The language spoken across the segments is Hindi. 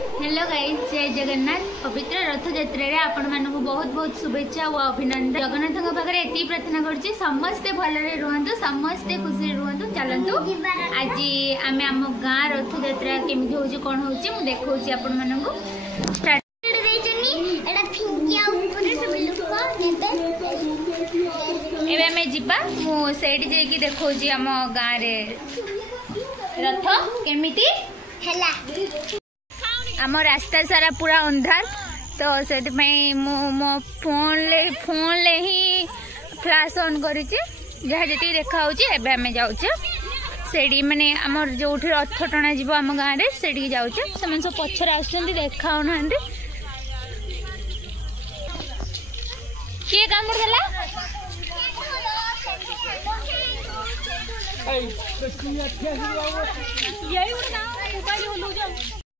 हेलो गाइस, जय जगन्नाथ। पवित्र रथ यात्रा रे आपण मानक बहुत बहुत शुभेच्छा और अभिनंदन। जगन्नाथ पाखे एति प्रार्थना करुच्ची समस्ते भलरे रुहंतु, समस्ते खुशी रुहंतु। चलंतु आज आमे आम गाँ रथ यात्रा केमिति होची कोन होची मु देखौची आपण मानक। स्टार्ट एटा फिंकिया ऊपर सब लोक एबे आमे जिबा मु सेठी जेकी देखौची आम गाँ रे रथ केमिति हैला। आम रास्ता सारा पूरा अंधार तो से मो फोन ले ही फ्लैश ऑन करी जहाँ जी देखा एबे जाऊे से माने आमर जो रथ टणा जीव आम गाँव में से जाऊे से सब पचर आसुँच देखा ना किए काम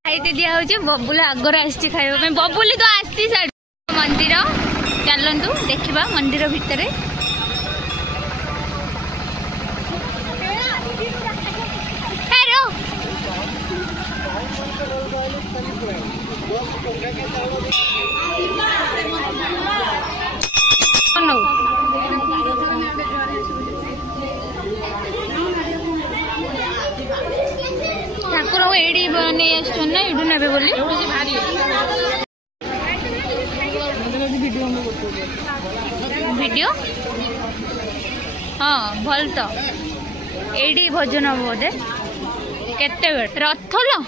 खाई दिया बबुल आगर आसी खाइबा बबुली तो आसी मंदिर चलतु देखा मंदिर भितर ठाकुर एडी नहीं आसना एडू ने बोली वीडियो हाँ भल तो एडी भजन हम बोधे केते रथ लो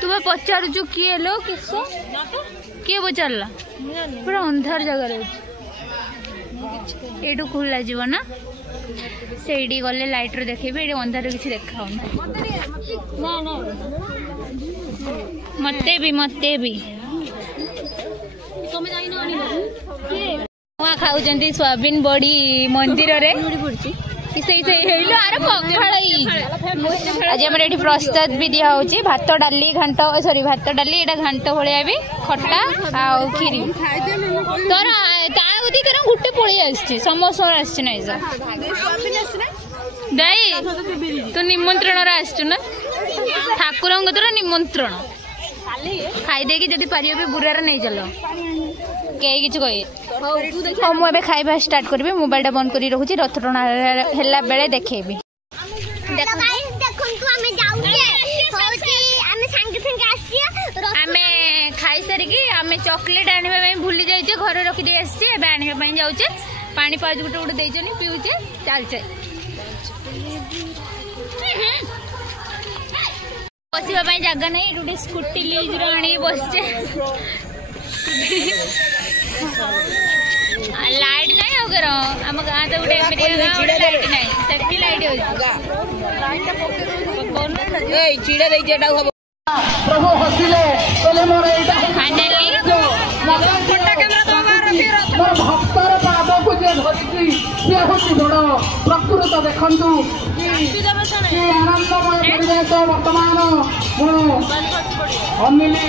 तू पचारू किए लो किस किए पचारा पूरा अंधार जगह एडू खुला जीव ना से गले लाइट रे देखेबे ये अंधार किसी देखा ना मते भी खाऊं सोयाबीन बड़ी मंदिर रे आर पखाड़ आज आम ये प्रसाद भी दिया भात डाली घाट सॉरी भात डाली एटा घाट भाया भी खट्टा आ खीरी तोर तादी तर गोटे पलि आसी समस्त आसा दाई तू निमंत्रण आसचु ना ठाकुर तर निमंत्रण खाई देकी जदि पारियो भी बुरार नहीं चलो कई कि हाँ मुझे खाଇବା स्टार्ट करी मोबाइल बंद कर रखुची रथ टणा है बेले देखेबी आमे खाई सारिकी आमे चॉकलेट आने भूली जाइए घर रखी आसचे आने जाऊे पानी पाँच गोटे गोटे देचनी पीऊचे चलचे बसवाई जगह नहीं गोटे स्कूटी लीज आनी बसचे लाइट नहीं होकर आम गाँ तो गोटे लाइट नहीं सेफ्टी लाइट प्रभु हसिले फाइनली भक्तर पाद को धरिकी सी हूँ बड़ प्रकृत देखु आनंदमय परिवेश बर्तमान अनिली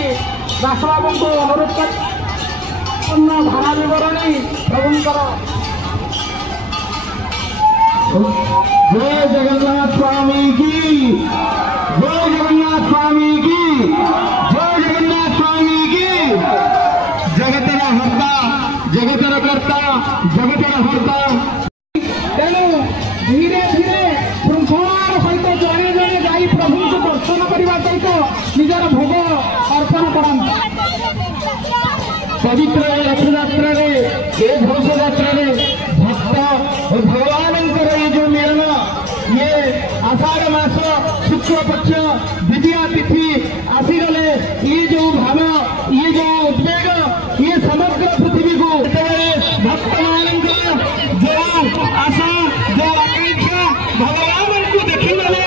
दासबाबू को अनुरोध कर धारा विवरणी प्रभुंकर जय जगन्नाथ स्वामी की जय जगन्नाथ स्वामी की जय जगन्नाथ स्वामी की जगतर हर्ता जगतर कर्ता जगतर हर्ता तेणु धीरे धीरे श्रृंखलार सहित जड़े जड़े जाई प्रभु को दर्शन करने सहित निजर भोग अर्पण करता पवित्र रथयात्रा घोष यात्रा भक्त भगवान ये जो मिलन ये आषाढ़ मास शुक्ल पक्ष द्वितीय तिथि आसीगले ये जो भाव ये जो उद्वेग ये समग्र पृथ्वी को भक्त मान जो आशा जो आकांक्षा भगवान को देखने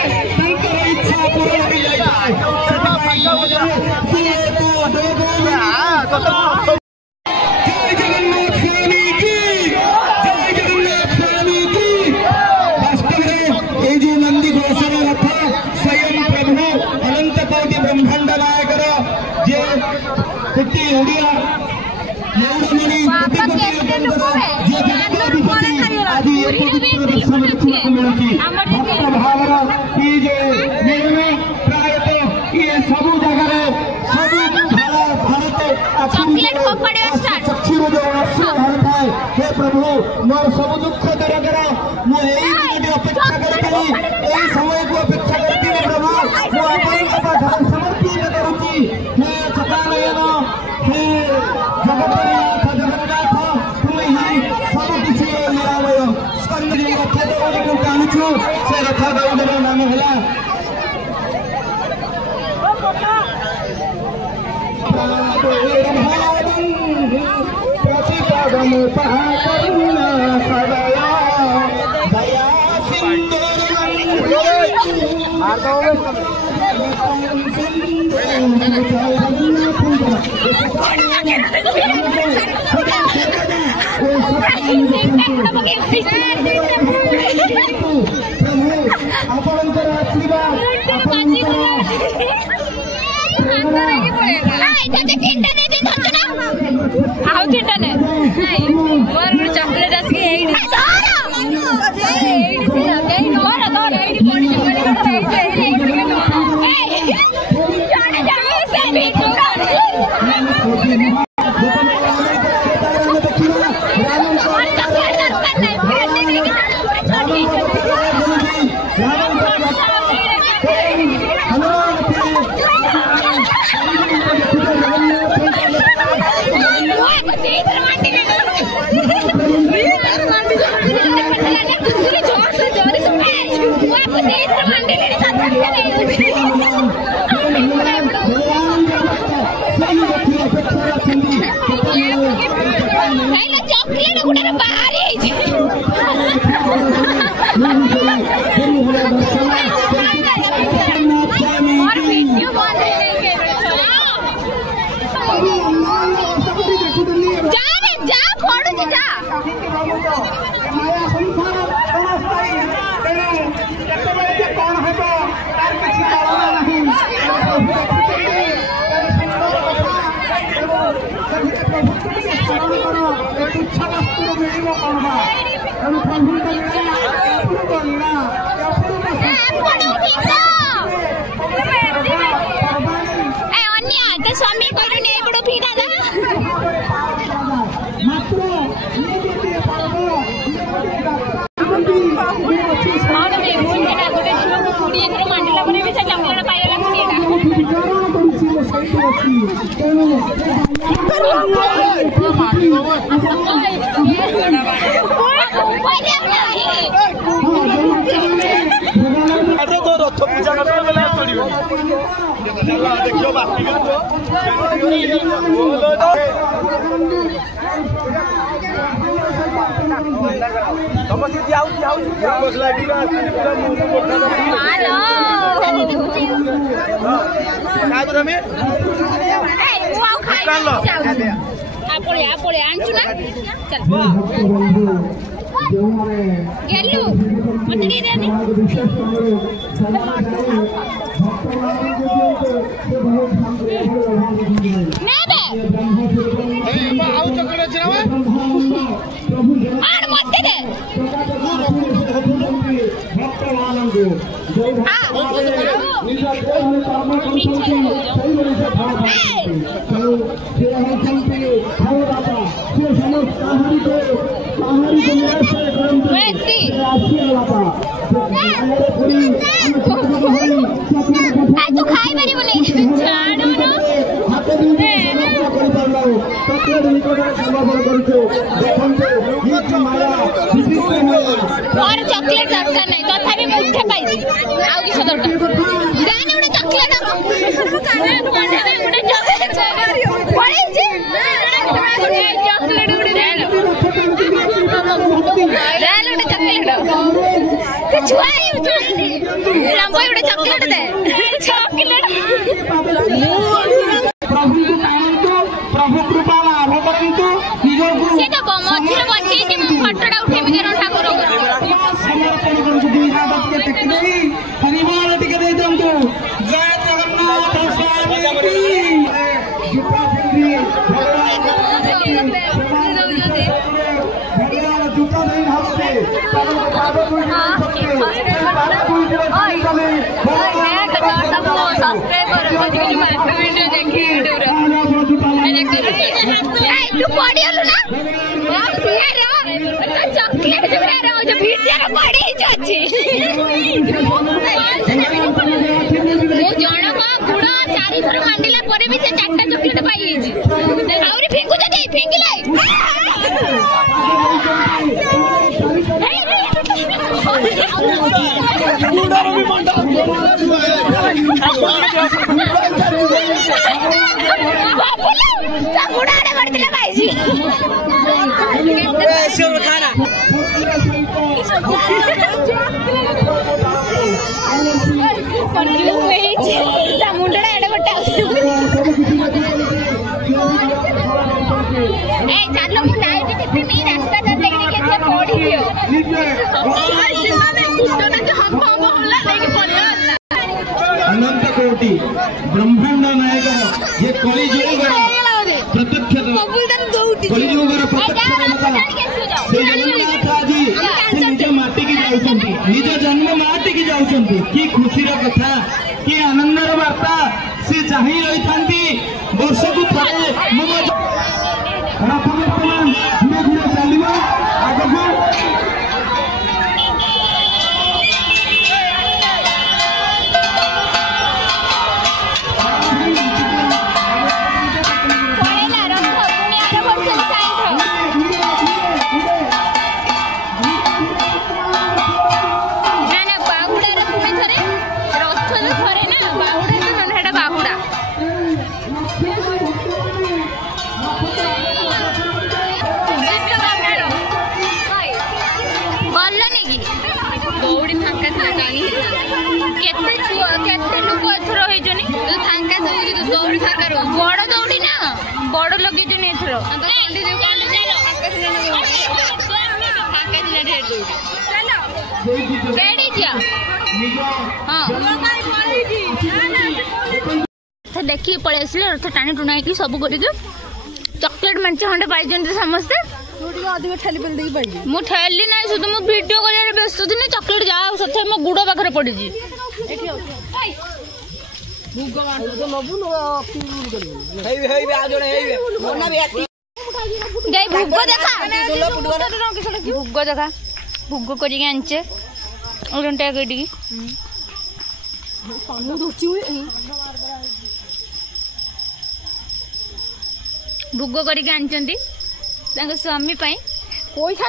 इच्छा पूर्ण हो जाए। भावर प्रायतः प्रभु मोर सब दुख दूर कर मुझे अपेक्षा करी समय को अपेक्षा करती प्रभु मुझे समर्पित करुच्ची हे चकानयन हे जगतनाथ जगन्नाथ तुम ही सब किसी निरामय स्कंद रथ दौड़ को टाणुछु से रथ दौड़ नाम है प्रतिपदम करुणा सदया दया सिंधु आपणकर आशीर्वाद चॉकलेट गुड़ा बाहर स्वामी कहलु नहीं बड़ो फीटा दा मात्र ये गोटे पर्व और में मुंडा गोटे छुआ को कुड़िए थर मांडला परे भी से चॉकलेट पाइला कुड़िएटा विचारण करूची मो सहित अछि तेनु अरे तो रथ पूजा करबा बेला चलियो देखियो बाकी समझ जाऊ बस लागी ना पूरा मुंह हेलो का गुरु में ए वाओ खाई आपोळे आंचु ना चल गेलु मटड़ी रे ने नेबे ए आउ चकले छिरावा आन मत दे तो खाई बारी बोले छाड़ो ना और चॉकलेट दरकार नहीं तथापि मुठे पाइछि आउ किछ दरकार गाने उडे चॉकलेट काने कोने उडे चॉकलेट पड़ै छै चॉकलेट उडे रेल उडे चॉकलेट ते छुआई लंबो उडे चॉकलेट दे चॉकलेट प्रभु कृपा लाभ करंतु निजो से तो मझिर बची जे फोटोडा उठेबी केरो ठाकुर समर्पण करंतु दुई हाथ के टेकनी परिवार टिके दे दंतु जय जगन्नाथ स्वामी की जुटा फिंदी भगवान जुटा नहीं हाथे पाद कोई सब्सक्राइब कर मुझे वीडियो देखी यूट्यूब रे तू पढ़ियलु ना चॉकलेट जो भिडियो पड़ी अछि मो जनक गुड़ 4 थर मांडिला परे भी से 4टा चॉकलेट पाई छी आउरी फेंकु जदी फेंकिले गुड़र भी मंडा गुड़ाड़े करतिला भाई जी ऐसे खाना मुंडा एडे बटा ए चालो मु नाइट टिपी मी रास्ता जा देखि केते पड़ी दियो अनंत कोटि ब्रह्मांड नायक ये कलिजुगर प्रत्यक्ष कलिजुगर प्रत्यक्ष से जगन्नाथ जी निज माटी की जाउछंती निज जन्म माटी की जाउछंती की खुशीर कथा की आनंदर वार्ता से चाहि रहिथांती वर्ष को थरे रथ वर्तमान धीरे धीरे चलिबा आगको बड़ दौड़ी ना बड़ लगे जो नहीं थरो देखिए पलि आस रथ टाणी टुणा सब कर चॉकलेट मेंचे खंडे पाई समस्ते मुझे ना शुद्ध मु वीडियो कर व्यस्त थी चॉकलेट जा सत्य मो गुड़ पाखे पड़ी भोग देखा भोग करके आनचे भोग करके आनचंती स्वामी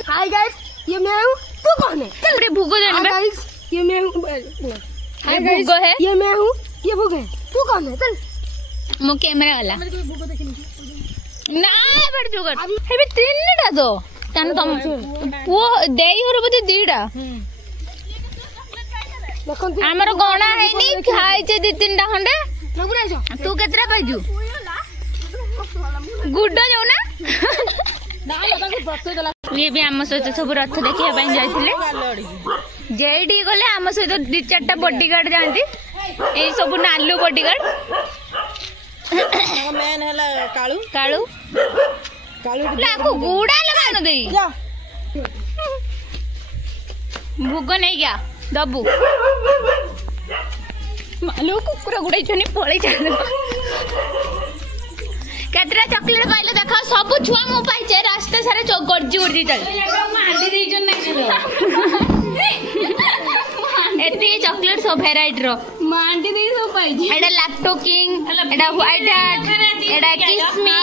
हाय गाइस ये मैं हूं तू कौन है भोग देने ये मैं हूं भोग है ये मैं हूं ये भोग है तू कौन है चल मो कैमरा वाला ना बड़ जुगर हेबे तीनटा दो तन तुम वो देई होर बते दीटा हमर गणा हैनी खाइ छे 2-3टा खंडे तू केतरा पाइजु गुड्डो जाऊ ना ये भी आम सहित सब रथ देखिया ପାଇଁ जाइथिले जेडी गले आम सहित 2-4टा बॉडीगार्ड जानती ए सब नालू बॉडीगार्ड मेन हला काळू काळू काळू लाको गुडा लगान देई भोग नहीं गया दबू मालो कुकुरा गुडा छनी पळै जान केतरा चॉकलेट पाइले देखा सब छुआ मो पाइचे रास्ता सारे गर्जी गर्जी चल मांडी देई जन एती चॉकलेट सब वेराइटी रो मांडी देई सब पाइजे एडा लैक्टो किंग एडा व्हाइट हार्ट एडा किस मी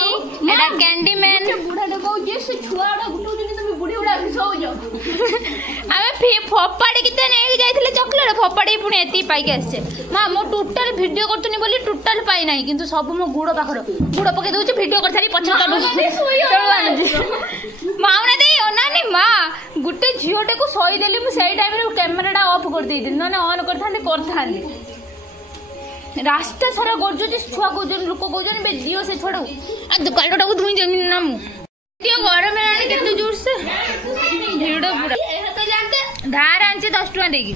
एडा कैंडी मैन बुढ़ा डको जे से छुआडा गुटो दिन तुम बुढ़ी उडा सो जाओ आमे फोपाड़ी किते नै जाइथिले चॉकलेट फोपाड़ी पुणी एती पाई के आसे मां मो टोटल वीडियो करतनी बोली टोटल पाई नाही किंतु सब मो गुड़ पाखर गुड़ पके दोछ वीडियो कर सारी पछ काडू चलो आनी माउना दे ओनानी मां गुटे झियोटे को सोई देली मु सेई टाइम रे कैमराडा ऑफ कर देई दिन ना ऑन करथांदे रास्ता सारा गरजु छुआ को लोक कहजन बे दियो से छोड़ो आ दुकानटा को धुई जमीन नाम दियो गरम आनी केते जोर से भिड़ पूरा तो जानते धार आंचे 10 टका देगी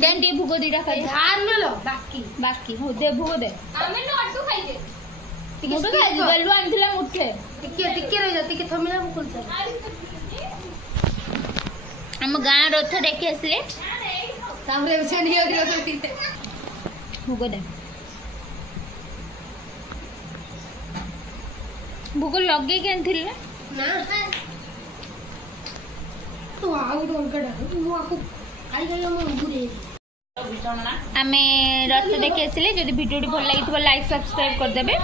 देन टी भुगो दीटा खाई धार लो बाकी हो दे भुगो दे हमें न अट्टू खाइजे टिके तो खाइ गलु आनथिला मुठे टिके रह जाती के थमिला मुकुल से हम गां रथ देखे असले सामने से दियो दियो तो तीते भुगो दे भुगो लगे के आनथिले ना तो आउ डोलका डाल मु आपको खाई खाई हम बुरे आमे रथ देखि आसिले जदि वीडियो भल लागिथबो लाइक सब्सक्राइब कर देबे।